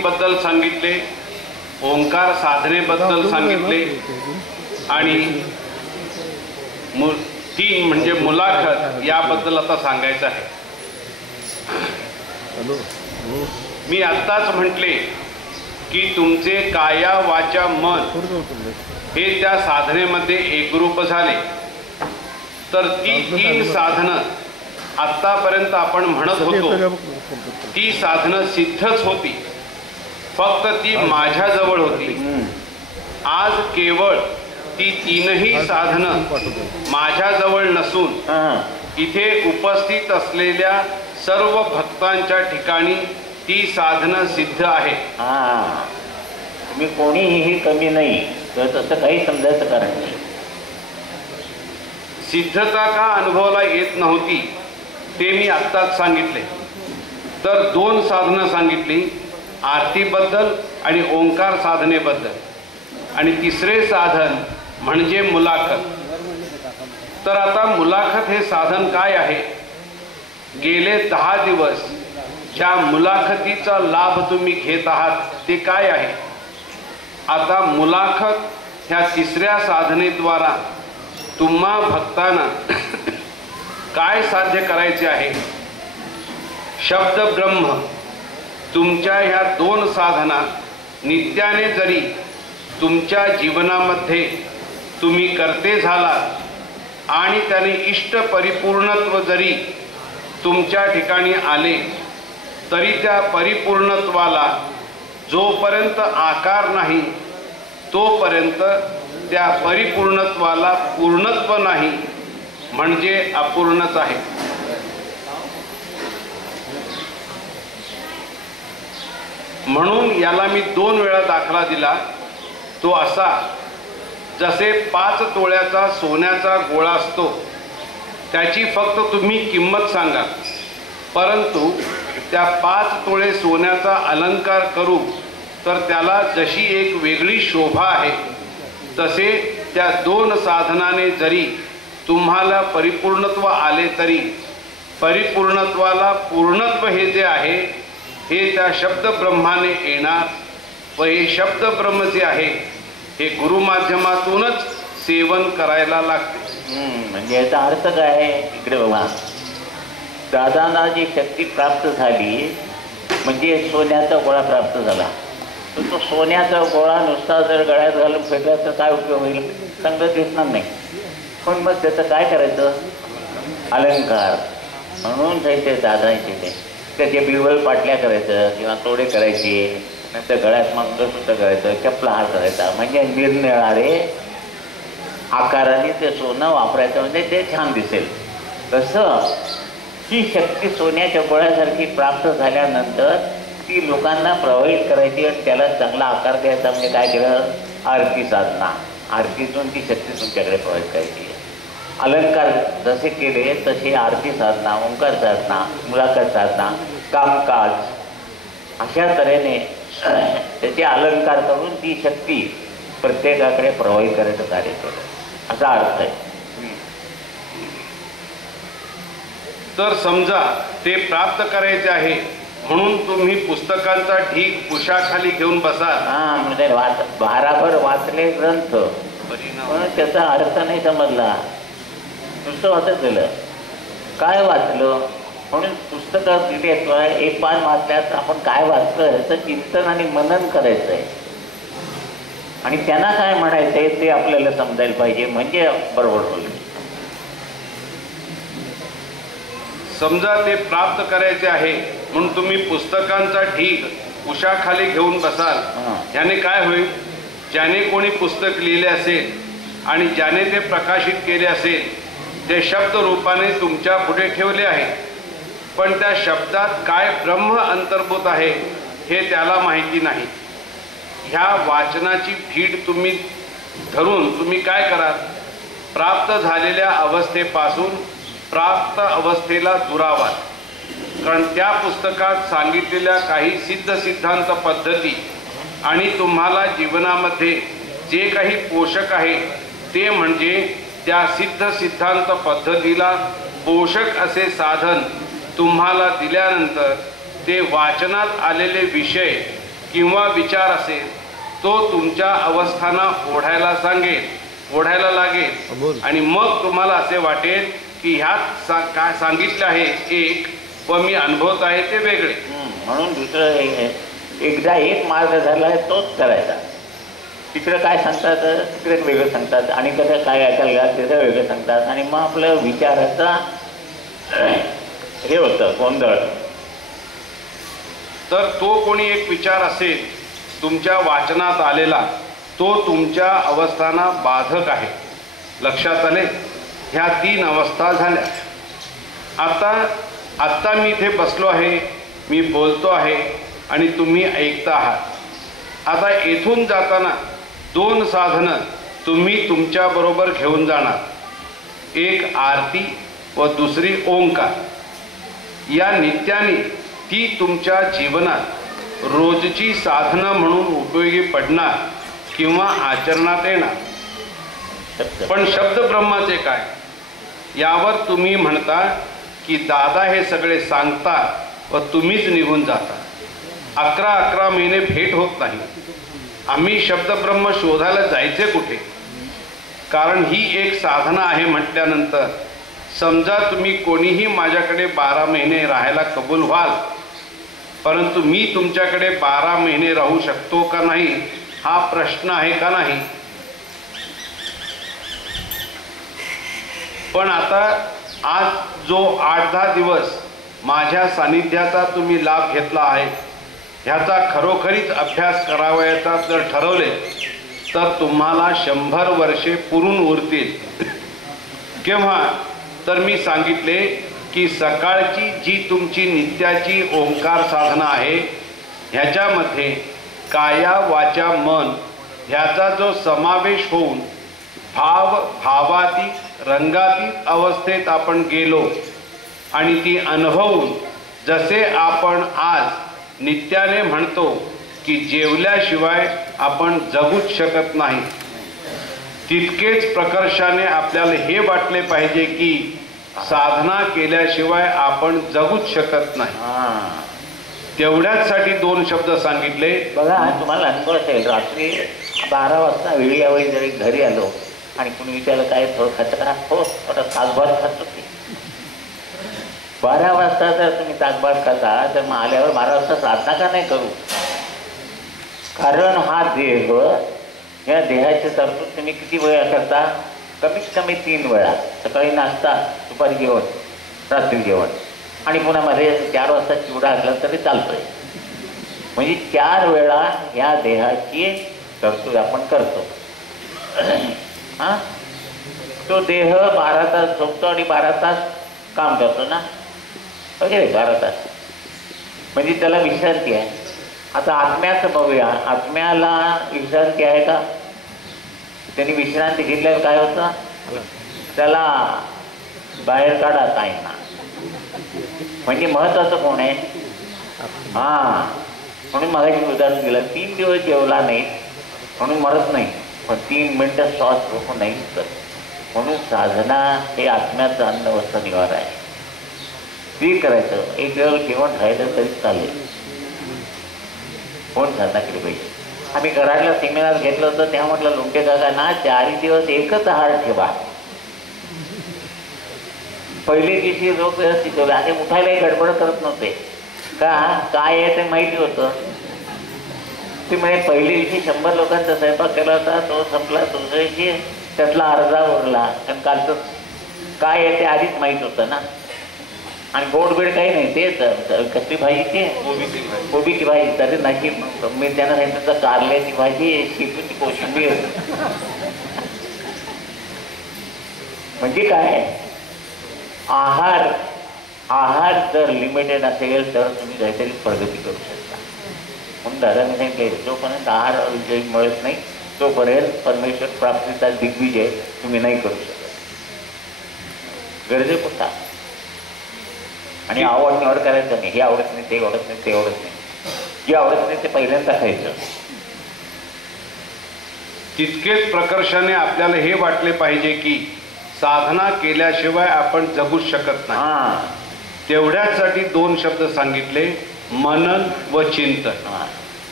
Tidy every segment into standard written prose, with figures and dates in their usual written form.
आरतीबद्दल सांगितले, ओंकार साधनेबद्दल सांगितले आणि 3 म्हणजे मुलाखत याबद्दल आता सांगायचं आहे. मी आत्ताच म्हटले की तुमचे काया वाचा मन हे त्या साधनेमध्ये एकरूप झाले. तर ती 3 साधनं आत्तापर्यंत आपण म्हणत होतो ती साधनं सिद्धच होती, फक्त ती माझ्याजवळ होती. आज केवळ ती 3ही साधनं माझ्याजवळ नसून इथे उपस्थित असलेल्या सर्व भक्तांच्या ठिकाणी ती साधनं सिद्ध आहे. तुम्ही कोणीही कमी नाही तर तसं काही समजायचं कारण नाही. सिद्धता का अनुभवाला येत नव्हती ते मी आत्ताच सांगितले. तर 2 साधनं सांगितली, आरतीबद्दल आणि ओंकार साधनेबद्दल. आणि 3रे साधन म्हणजे मुलाखत. तर आता मुलाखत हे साधन काय आहे? गेले 10 दिवस ज्या मुलाखतीचा लाभ तुम्ही घेत आहात ते काय आहे? आता मुलाखत ह्या 3ऱ्या साधनेद्वारा तुम्हा भक्तांना काय साध्य करायचे आहे? शब्द ब्रह्म तुमच्या ह्या 2 साधना नित्याने जरी तुमच्या जीवनामध्ये तुम्ही करते झालात आणि त्याने इष्ट परिपूर्णत्व जरी तुमच्या ठिकाणी आले तरी त्या परिपूर्णत्वाला जोपर्यंत आकार नाही तोपर्यंत त्या परिपूर्णत्वाला पूर्णत्व नाही, म्हणजे अपूर्णच आहे. म्हणून याला मी 2 वेळा दाखला दिला. तो असा, जसे 5 तोळ्याचा सोन्याचा गोळा असतो त्याची फक्त तुम्ही किंमत सांगा, परंतु त्या 5 तोळे सोन्याचा अलंकार करू तर त्याला जशी एक वेगळी शोभा आहे, तसे त्या 2 साधनाने जरी तुम्हाला परिपूर्णत्व आले तरी परिपूर्णत्वाला पूर्णत्व हे जे आहे हे त्या शब्द ब्रह्माने येणार. व हे शब्द ब्रह्म जे आहे हे गुरु माध्यमातूनच सेवन करायला लागते. म्हणजे याचा अर्थ काय आहे? इकडे बघा, दादांना जी शक्ती प्राप्त झाली म्हणजे सोन्याचा गोळा प्राप्त झाला. तर तो सोन्याचा गोळा नुसता जर गळ्यात घालून फेकला तर काय उपयोग होईल? चांगलं दिसणार नाही. पण मग त्याचं काय करायचं? अलंकार म्हणून जायचे दादांचे ते त्याचे बिळवळ पाटल्या करायचं किंवा तोडे करायचे, नंतर गळ्यात मंगळसूत्र करायचं, चपला हार करायचा, म्हणजे निरनिराळे आकाराने ते सोनं वापरायचं, म्हणजे ते छान दिसेल. तसं ही शक्ती सोन्याच्या गोळ्यासारखी प्राप्त झाल्यानंतर ती लोकांना प्रभावित करायची आणि त्याला चांगला आकार द्यायचा. म्हणजे काय केलं? आरती साधना. आरतीतून ती शक्ती तुमच्याकडे प्रभावित करायची. अलंकार जसे केले तसे आरती साधना, ओंकार साधना, मुलाखत साधना, कामकाज अशा तऱ्हेने त्याचे अलंकार करून ती शक्ती प्रत्येकाकडे प्रभावित करायचं कार्य केलं, असा अर्थ आहे. तर समजा ते प्राप्त करायचे आहे म्हणून तुम्ही पुस्तकांचा ढीग उशाखाली घेऊन बसाल. म्हणजे भाराभर वाचले ग्रंथ पण त्याचा अर्थ नाही समजला, नुसतं वाचत गेलं. काय वाचलं म्हणून पुस्तकं दिली आहेत, एक पान वाचल्यात आपण काय वाचलं ह्याचं चिंतन आणि मनन करायचं आहे आणि त्यांना काय म्हणायचं आहे ते आपल्याला समजायला पाहिजे, म्हणजे बरोबर होईल. समजा ते प्राप्त करायचे आहे म्हणून तुम्ही पुस्तकांचा ढीग उशाखाली घेऊन बसाल. याने काय होईल? ज्याने कोणी पुस्तक लिहिले असेल आणि ज्याने ते प्रकाशित केले असेल ते शब्द रूपाने तुमच्या पुढे ठेवले आहे, पण त्या शब्दात काय ब्रह्म अंतर्भूत आहे हे त्याला माहिती नाही. ह्या वाचनाची भीड तुम्ही धरून तुम्ही काय कराल? प्राप्त झालेल्या अवस्थेपासून प्राप्त अवस्थेला दुरावाल. कारण त्या पुस्तकात सांगितलेल्या काही सिद्ध सिद्धांत पद्धती आणि तुम्हाला जीवनामध्ये जे काही पोषक आहे ते म्हणजे त्या सिद्ध सिद्धांत पद्धतीला पोषक असे साधन तुम्हाला दिल्यानंतर ते वाचनात आलेले विषय किंवा विचार असेल तो तुमच्या अवस्थांना ओढायला सांगेल, ओढायला लागेल आणि मग तुम्हाला असे वाटेल की ह्यात काय सांगितलं आहे एक व मी अनुभवत आहे ते वेगळे. म्हणून दुसरं एकदा एक मार्ग झाला आहे तोच करायचा. तिकडं काय सांगतात तिकडे वेगळं सांगतात आणि कसं काय ऐकायला घ्या तिथं वेगळं सांगतात आणि मग आपलं विचाराचा हे होतं गोंधळ. तर तो कोणी एक विचार असेल तुमच्या वाचनात आलेला तो तुमच्या अवस्थांना बाधक आहे. लक्षात आले? ह्या 3 अवस्था झाल्या. आत्ता मी इथे बसलो आहे, मी बोलतो आहे आणि तुम्ही ऐकता आहात. आता येथून जाताना 2 साधनं तुम्ही तुमच्याबरोबर घेऊन जाणार. एक आरती व दुसरी ओंकार. या नित्याने ती तुमच्या जीवनात रोजची साधना म्हणून उपयोगी पडणार किंवा आचरणात येणार. पण शब्द ब्रह्माचे काय यावर तुम्ही म्हणता की दादा हे सगळे सांगतात व तुम्हीच निघून जाता. 11 महिने भेट होत नाही. आम्ही शब्दब्रह्म शोधायला जायचे कुठे? कारण ही एक साधना आहे म्हटल्यानंतर समजा तुम्ही कोणीही माझ्याकडे 12 महिने राहायला कबूल व्हाल, परंतु मी तुमच्याकडे 12 महिने राहू शकतो का नाही हा प्रश्न आहे का नाही? पण आता आज जो 8-10 दिवस माझ्या सानिध्याचा तुम्ही लाभ घेतला आहे ह्याचा खरोखरीच अभ्यास करावयाचा जर ठरवले तर तुम्हाला 100 वर्षे पुरून उरतील. केव्हा? तर मी सांगितले की सकाळची जी तुमची नित्याची ओंकार साधना आहे ह्याच्यामध्ये काया वाचा मन ह्याचा जो समावेश होऊन भावातीत रंगातीत अवस्थेत आपण गेलो आणि ती अनुभवून जसे आपण आज नित्याने म्हणतो की जेवल्याशिवाय आपण जगूच शकत नाही, तितकेच प्रकर्षाने आपल्याला हे वाटले पाहिजे की साधना केल्याशिवाय आपण जगूच शकत नाही. तेवढ्याचसाठी 2 शब्द सांगितले. बघा तुम्हाला अनुभव असेल, रात्री 12 वाजता वेळी जरी घरी आलो आणि कुणी विचारलं काय थोडं खातं का? हो थोडं ताकभात खातो की. 12 वाजता जर तुम्ही ताकभात खाता तर मग आल्यावर 12 वाजता साधना का नाही करू? कारण हा देह, या देहाची तरतूद तुम्ही किती वेळा करता? कमीत कमी 3 वेळा. सकाळी नाश्ता, दुपारी जेवण, रात्री जेवण आणि पुन्हा मध्ये 4 वाजता चिवडा असला तरी चालतोय. म्हणजे 4 वेळा या देहाची तरतूद आपण करतो. हां, तो देह 12 तास झोपतो आणि 12 तास काम करतो ना वगैरे. 12 तास म्हणजे त्याला विश्रांती आहे. आता आत्म्याचं बघूया, आत्म्याला विश्रांती आहे का? त्यांनी विश्रांती घेतल्यावर काय होतं? त्याला बाहेर काढा काय ना. म्हणजे महत्वाचं कोण आहे? हां, म्हणून मगाशी उदाहरण दिलं, 3 दिवस जेवला नाही म्हणून मरत नाही, पण 3 मिनिटं श्वास रोखून नाही तर. म्हणून साधना हे आत्म्याचं अन्न वस्त्र निवार आहे. ते करायचं. एक वेळ जेवण राहिलं तरी चालेल. कोण साधना केली पाहिजे? आम्ही कराडला सेमिनार घेतलं होतं तेव्हा म्हटलं लोंढे काकांना 4 दिवस एकच आहार ठेवा. पहिले दिवशी रोग व्यवस्थित ठेवले आणि उठायलाही गडबड करत नव्हते का? काय आहे ते माहिती होतं. ते म्हणजे पहिल्या दिवशी 100 लोकांचा स्वयंपाक केला होता, तो संपला. दुसऱ्या दिवशी त्यातला अर्धा उरला, कारण कालचं काय आहे ते आधीच माहीत होतं ना. आणि गोड बीड काही नाही, तेच कसली भाजी ते कोबीची भाजी. तरी नक्की मी त्यांना सांगितलं कारल्याची भाजी, शेपूची कोशिंबीर. म्हणजे काय? आहार जर लिमिटेड असेल तर तुम्ही काहीतरी प्रगती करू शकता. म्हणून दादाने सांगितले जोपर्यंत आहार विजयी मिळत नाही तोपर्यंत परमेश्वर प्राप्तीचा दिग्विजय तुम्ही नाही करू शकत. गरजेपुरता. आणि आवड निवड करायचं नाही. हे आवडत नाही, ते आवडत नाही, ते आवडत नाही. जे आवडत नाही ते पहिल्यांदा खायचं. तितकेच प्रकर्षाने आपल्याला हे वाटले पाहिजे की साधना केल्याशिवाय आपण जगूच शकत नाही. तेवढ्यासाठी 2 शब्द सांगितले, मनन व चिंतन.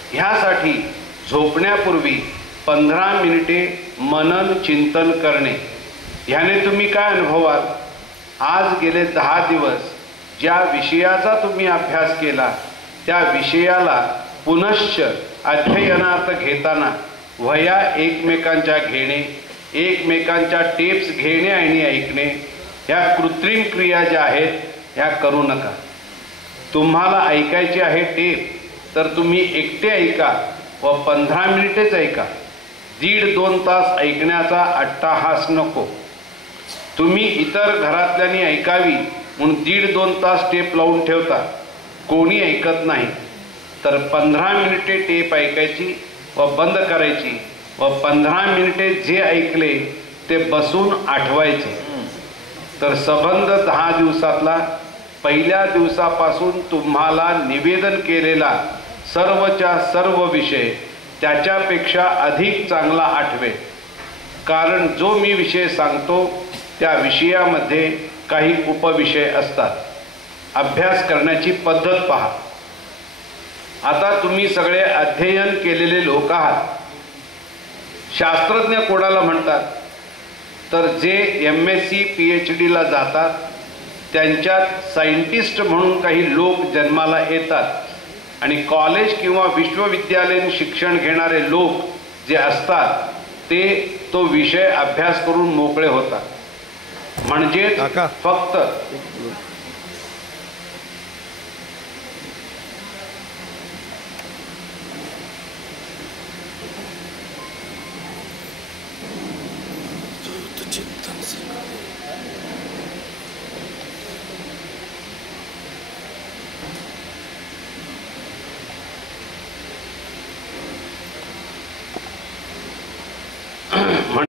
ह्यासाठी झोपण्यापूर्वी 15 मिनिटे मनन चिंतन करणे. ह्याने तुम्ही काय अनुभवाल? आज गेले 10 दिवस ज्या विषयाचा तुम्ही अभ्यास केला त्या विषयाला पुनश्च अध्ययनार्थ घेताना वह्या एकमेकांच्या घेणे, एकमेकांच्या टेप्स घेणे आणि ऐकणे, ह्या कृत्रिम क्रिया ज्या आहेत ह्या करू नका. तुम्हाला ऐकायची आहे टेप तर तुम्ही एकटे ऐका व 15 मिनिटेच ऐका. 1.5-2 तास ऐकण्याचा अट्टाहास नको. तुम्ही इतर घरातल्यांनी ऐकावी म्हणून 1.5-2 तास टेप लावून ठेवता, कोणी ऐकत नाही. तर 15 मिनिटे टेप ऐकायची व बंद करायची व 15 मिनिटे जे ऐकले ते बसून आठवायचे. तर सबंध 10 दिवसातला पहिल्या दिवसापासून तुम्हाला निवेदन केलेला सर्वच्या सर्व विषय त्याच्यापेक्षा अधिक चांगला आठवेल. कारण जो मी विषय सांगतो त्या विषयामध्ये काही उपविषय असतात. अभ्यास करण्याची पद्धत पहा. आता तुम्ही सगळे अध्ययन केलेले लोक आहात. शास्त्रज्ञ कोणाला म्हणतात? तर जे MSc PhD ला जातात त्यांच्यात सायंटिस्ट म्हणून काही लोक जन्माला येतात आणि कॉलेज किंवा विश्वविद्यालयीन शिक्षण घेणारे लोक जे असतात ते तो विषय अभ्यास करून मोकळे होतात. म्हणजे फक्त